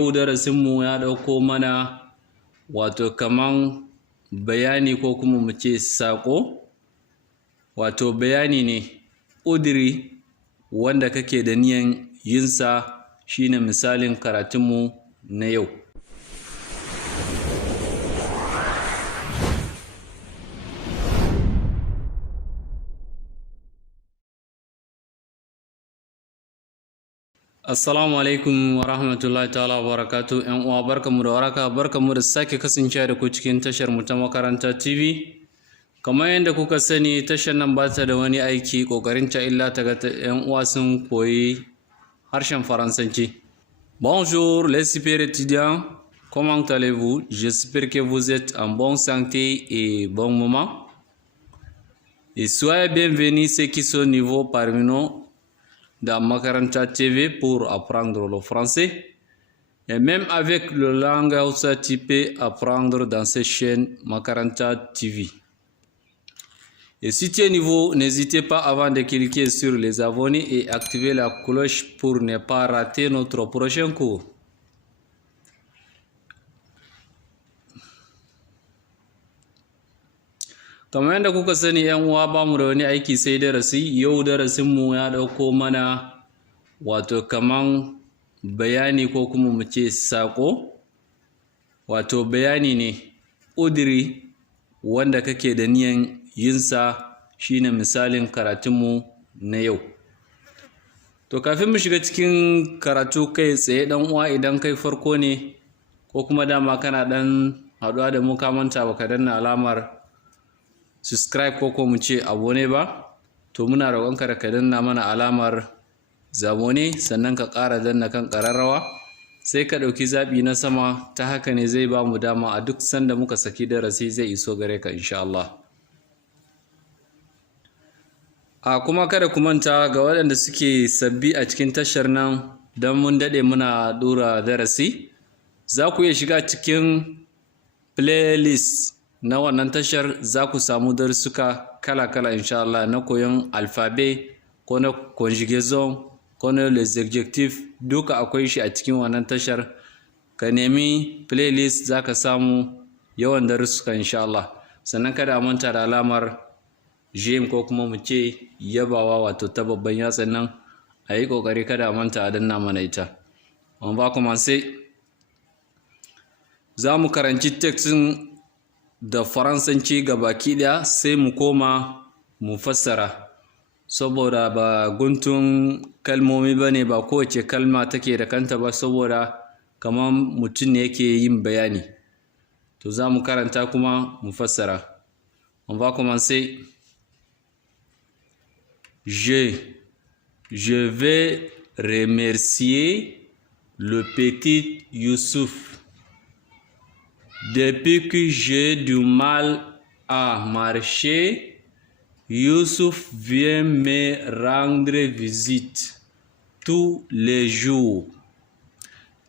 Yau darasinmu ya ɗauko mana wato kaman bayani ko kuma mu ce saƙo, wato bayani ne ƙudiri wanda kake da niyan yinsa, shine misalin karatunmu na yau. Assalamu alaikum wa rahmatullahi ta'ala wa barakatu. ‘Yan uwa barkamu da waraka, barkamu da sake kasancewa da ku cikin tashar mu ta Makaranta TV. Kamar yadda kuka sani, tashar nan ba ta da wani aiki ƙoƙarin ta illa ta ga ‘yan uwa sun koyi harshen Faransanci. Bonjour les super étudiants, comment allez-vous? J'espère que vous êtes en bonne santé et bon moment. Et soyez bienvenus ceux qui sont niveau parmi nous dans Makaranta TV pour apprendre le français. Et même avec le langue Hausa, tu peux apprendre dans cette chaîne Makaranta TV. Et si tu es nouveau, n'hésitez pas avant de cliquer sur les abonnés et activer la cloche pour ne pas rater notre prochain cours. Kamar yadda kuka sani ‘yan uwa, ba mu da wani aiki sai darasi. Yau darasinmu ya ɗauko mana wato kaman bayani ko kuma mu ce saƙo, wato bayani ne ƙudiri wanda kake da niyan yinsa, shine misalin karatunmu na yau. To kafin mu shiga cikin karatu kai tsaye, ɗan uwa, idan kai farko ne ko kuma dama kana ɗan haɗuwa da mu ka manta baka danna alamar subscribe ko mu ce abone ba, to muna roƙonka da ka danna mana alamar zabone, sannan ka ƙara danna kan ƙararrawa, sai ka ɗauki zaɓi na sama. Ta haka ne zai ba mu dama a duk sanda muka saki darasi zai iso gare ka insha Allah. Kuma kada ku manta, ga waɗanda suke sabbi a cikin tashar nan, don mun daɗe muna ɗora darasi, za ku iya shiga cikin playlist na wannan tashar, za ku samu darsuka kala-kala insha Allah, na koyon alphabet ko na conjugaison ko na les adjectifs, duka akwai shi a cikin wannan tashar. Ka nemi playlist, za ka samu yawan darsuka insha Allah. Sannan kada a manta da alamar j'aime ko kuma mu ce yabawa, wato ta babban yatsan nan, a yi ƙoƙari kada a manta a danna mana ita. On va commencer. Za mu karanci textin da Faransanci gabaki ɗaya, sai mu koma mu fassara, saboda ba guntun kalmomi ba ne, ba kowace kalma take da kanta ba, saboda kamar mutum ne yake yin bayani. To za mu karanta kuma mu fassara. On va commencer. Je vais remercier le petit Youssouf. Depuis que j'ai du mal à marcher, Youssouf vient me rendre visite tous les jours.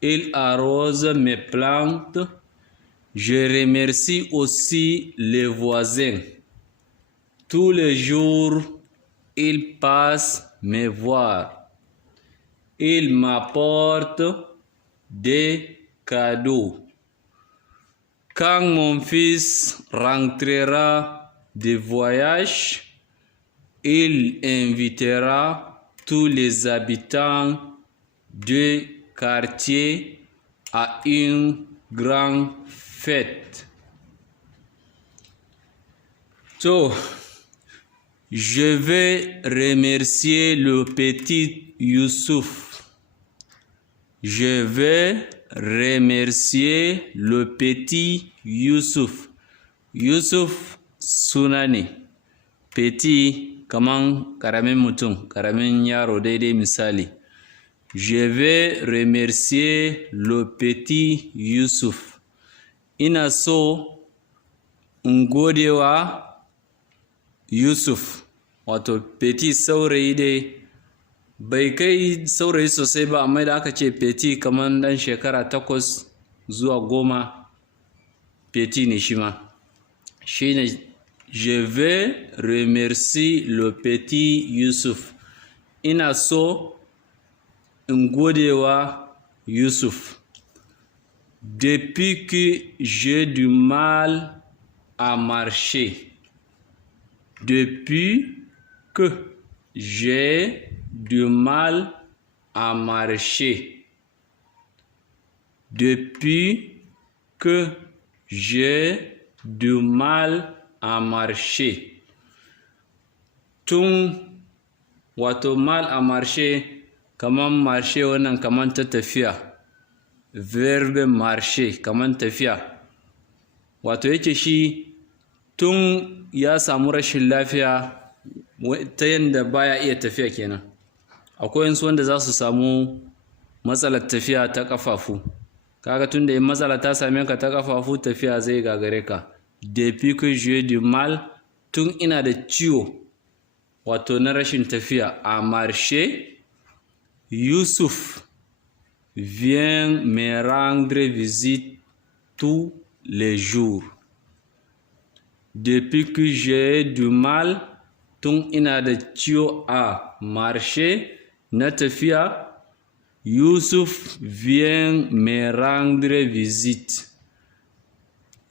Il arrose mes plantes. Je remercie aussi les voisins. Tous les jours, il passe me voir. Il m'apporte des cadeaux. Quand mon fils rentrera de voyage, il invitera tous les habitants du quartier à une grande fête. So, je vais remercier le petit Youssouf. Je vais remercier le petit Youssouf. Youssouf suna ne, petit kaman karamin mutum, karamin yaro daidai misali. Je vais remercier le petit Youssouf. Ina so in gode wa Yusuf, wato petit saurayi dai, bai kai saurayi sosai ba, amma da aka ce petit kaman ɗan shekara 8 zuwa 10, petit ne shi ma. Shine je vais remercier le petit Youssouf. Ina so in gode wa Yusuf. Depuis que j'ai du mal à marcher. Depuis que j'ai du mal à marcher. Depuis que j'ai du mal à marcher. Tun wato mal a marcher kaman marcher wannan kaman ta tafiya. Verbe marcher kaman tafiya. Wato yake shi tun ya samu rashin lafiya ta yanda baya iya tafiya kenan. Akwai wasu wanda za su samu matsalar tafiya ta ƙafafu. Kaga tunda in matsala ta same ka ta ƙafafu tafiya zai gagare ka. Depuis que j'ai du mal, tun ina da ciwo wato na rashin tafiya a marcher. Yusuf vient me rendre visite tous les jours. Depuis que j'ai du mal, tun ina da ciwo a marcher na tafiya. Yusuf vient me rendre visite.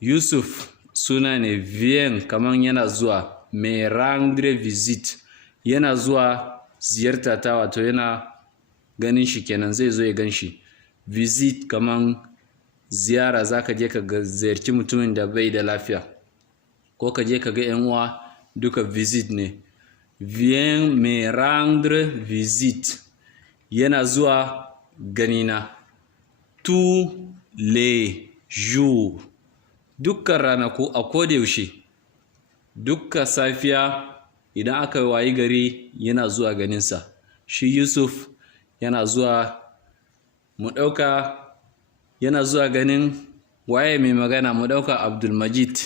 Yusuf suna ne vient kaman yana zuwa, me rendre visite yana zuwa ziyarta ta wato yana ganin shi kenan zai zo ya gan shi. Visit kaman ziyara za ka je ka ziyarci mutumin da bai da lafiya ko ka je ka ga 'yan uwa duka visit ne. Vient me rendre visite yana zuwa ganina. Tous les jours dukkan ranaku a kodayaushe dukkan safiya idan aka wayi gari yana zuwa ganinsa. Shi Yusuf yana zuwa mu ɗauka yana zuwa ganin waye mai magana mu ɗauka Abdulmajid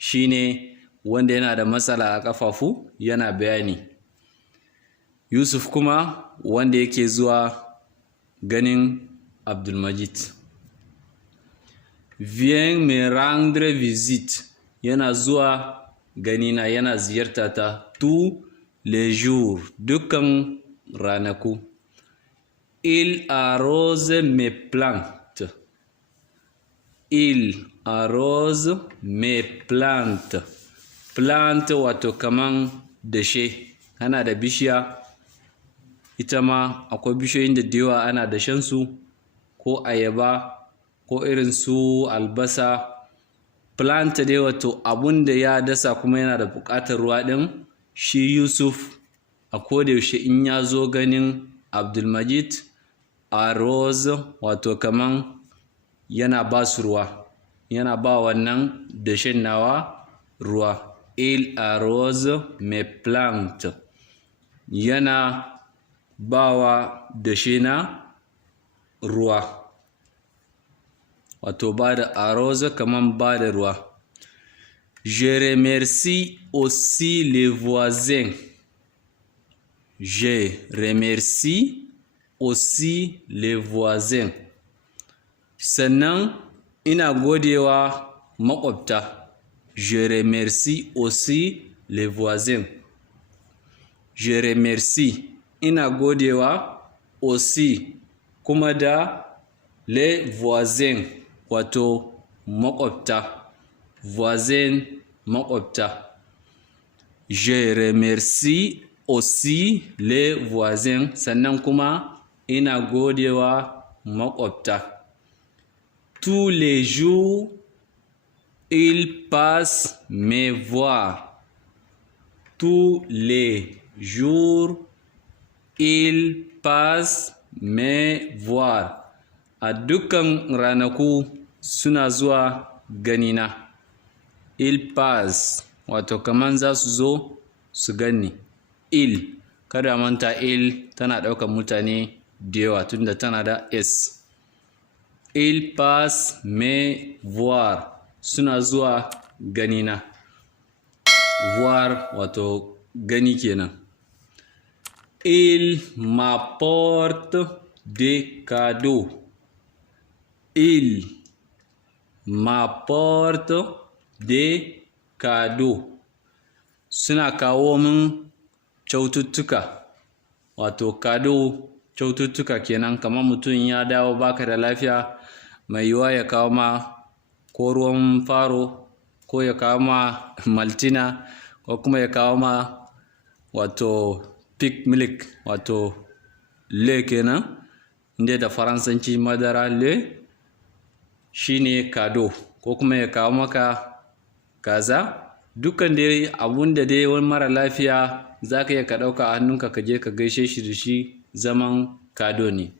shine wanda yana da matsala a ƙafafu yana bayani. Yusuf kuma wanda yake zuwa ganin Abdulmajid. Viens me rendre visite yana zuwa ganina yana ziyarta ta tous les jours dukkan ranaku. Il arrose mes plantes. Il arrose mes plantes. Plant wato kaman dashe. Ana da bishiya ita ma akwai bishiyoyin da yawa ana dashensu ko ayaba ko irin su albasa. Plant dai wato abun da ya dasa kuma yana da buƙatar ruwa ɗin. Shi Yusuf a kodayaushe in ya zo ganin Abdulmajid arrose wato kaman yana ba su ruwa, yana ba wannan dashen nawa ruwa. Il arrose mes plantes yana bawa dashe na ruwa wato ba da arrose kaman ba da ruwa. Je remercie aussi les voisins. Je remercie aussi les voisins. Sannan ina godewa maƙwabta. Je remercie aussi les voisins. Je remercie ina godewa aussi kuma da les voisins wato maƙwabta. Voisin maƙwabta. Je remercie aussi les voisins sannan kuma ina godewa maƙwabta. Tous les jours il passe me voir. Tous les jours il passe me voir. A dukkan ranaku suna zuwa ganina. Il passe wato kaman za su zo su gani. Il kada manta il tana ɗaukan mutane da yawa tunda tana da s. Il passe me voir suna zuwa ganina. Voir wato gani kenan. Il m'apporte des cadeaux. Il m'apporte des cadeaux. Suna kawo min kyaututtuka. Wato cadeau kyaututtuka kenan kamar mutum ya dawo baka da lafiya mai yiwuwa ya kawo ma ko ruwan faro ko ya kawo ma maltina ko kuma ya kawo ma wato pig milk wato le kenan inda da faransanci madara le shine kado, ko kuma ya kawo maka kaza. Dukkan dai abun da dai wani mara lafiya za ka iya ka ɗauka a hannunka ka je ka gaishe shi da shi, zaman kado ne.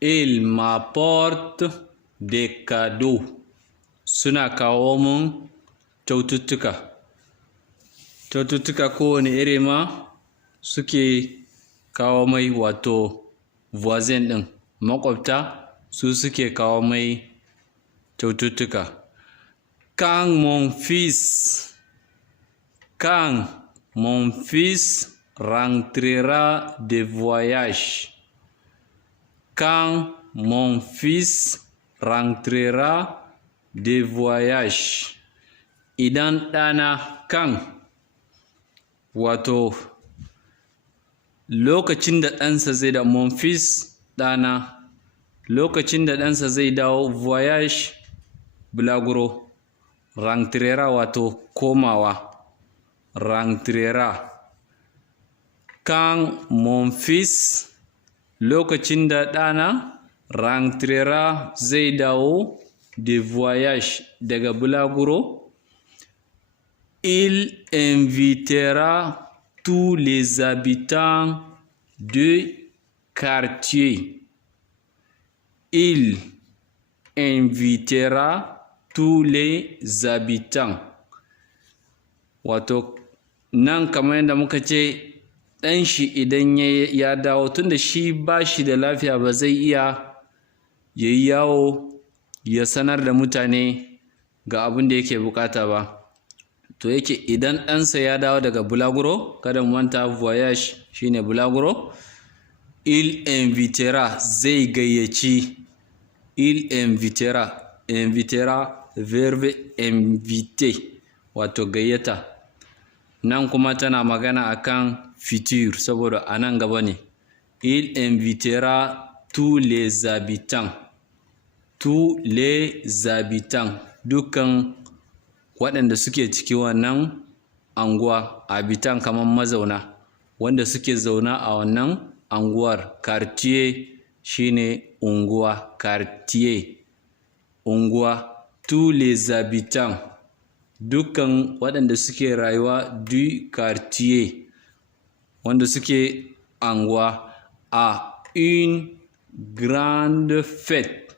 Il m'apporte des cadeaux, suna kawo mun kyaututtuka. Kyaututtuka kowane iri ma suke kawo mai, wato voisin ɗin makwabta su suke kawo mai kyaututtuka. Quand mon fils rentrera de voyage, quand mon fils rentrera de voyage, idan ɗana, kan wato lokacin da ɗansa zai da, mon fils ɗana, lokacin da ɗansa zai dawo, voyage bulaguro, rentrera wato komawa, rentrera. Quand mon fils, lokacin da ɗana, rentrera zai dawo, de voyage daga bulaguro, il invitera tous les habitants du quartier. Il invitera tous les habitants. Wato nan kamar yadda muka ce ɗan shi idan ya dawo, tunda shi ba shi da lafiya ba zai iya ya yi yawo ya sanar da mutane ga abin da yake bukata ba, to yake idan ɗansa ya dawo daga bulaguro, kada mu manta voyage shine bulaguro, il invitera zai gayyaci, il invitera verbe inviter wato gayyata. Nan kuma tana magana akan futur saboda a nan gaba ne. Il invitera tous les habitants, dukkan waɗanda suke ciki wannan anguwa. Habitant kamar mazauna, wanda suke zauna a wannan anguwar. Quartier shine unguwa, quartier unguwa. Tous les habitants, dukkan waɗanda suke rayuwa du quartier, wanda suke anguwa. A une grande fête,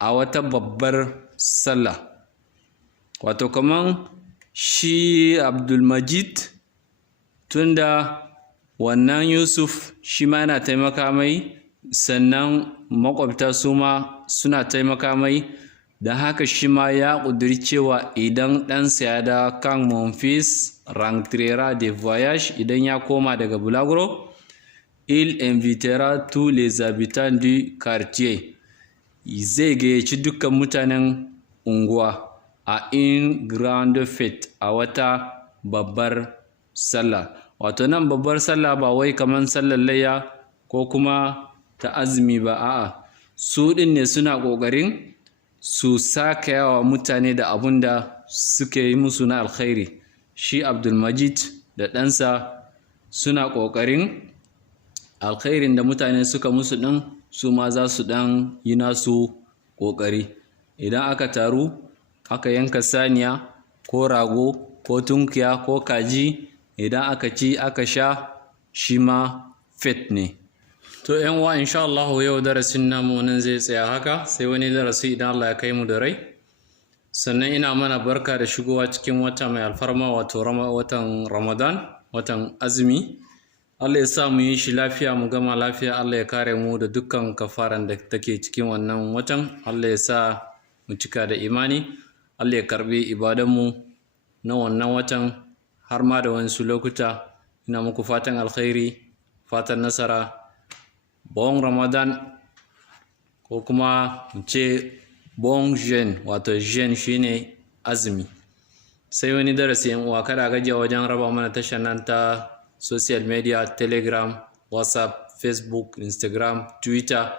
a wata babbar sallah. Wato kaman shi Abdulmajid, tunda wannan Yusuf shi ma yana taimaka mai, sannan makwabta su ma suna taimaka mai, don haka shi ma ya ƙudiri cewa idan ɗansa ya da, quand mon fils rentrera de voyage, idan ya koma daga bulaguro, il invitera tous les habitants du quartier, zai gayyaci dukkan mutanen unguwa. A une grande fête, a wata babbar sallah. Wato nan babbar sallah ba wai kaman sallar layya ko kuma ta azumi ba, a'a, su ɗin ne suna ƙoƙarin su saka wa mutane da abun da suke yi musu na alkhairi. Shi Abdulmajid da ɗansa suna ƙoƙarin alkhairin da mutane suka musu ɗin, su ma za su ɗan yi nasu ƙoƙari. Idan aka taru aka yanka saniya ko rago ko tunkiya ko kaji, idan aka ci aka sha, shi ma fet ne. To yan uwa, insha Allah yau darasin namu nan zai tsaya haka, sai wani darasi idan Allah ya kai mu da rai. Sannan ina mana barka da shigowa cikin wata mai alfarma, wato watan Ramadan, watan azumi. Allah ya sa mu yi shi lafiya, mu gama lafiya. Allah ya kare mu da dukkan kafaran da take cikin wannan watan. Allah ya sa mu cika da imani. Allah ya karbi ibadanmu na wannan watan har ma da wasu lokuta. Ina muku fatan alkhairi, fatan nasara. Bon Ramadan, ko kuma mu ce bon jeûne, wato jeûne shine azumi. Sai wani darasi yan uwa, kada gajiya wajen raba mana tashar nan ta social media, Telegram, WhatsApp, Facebook, Instagram, Twitter,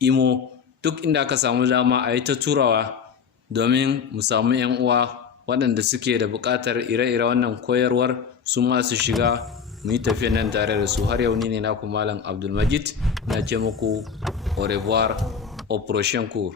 Imo, duk inda aka samu dama a yi ta turawa domin mu samu 'yan uwa waɗanda suke da buƙatar ire-ire wannan koyarwar su ma su shiga mu yi tafiya nan tare da su. Har yau ni ne naku Malam Abdulmajid na ce muku au revoir au prochain cours.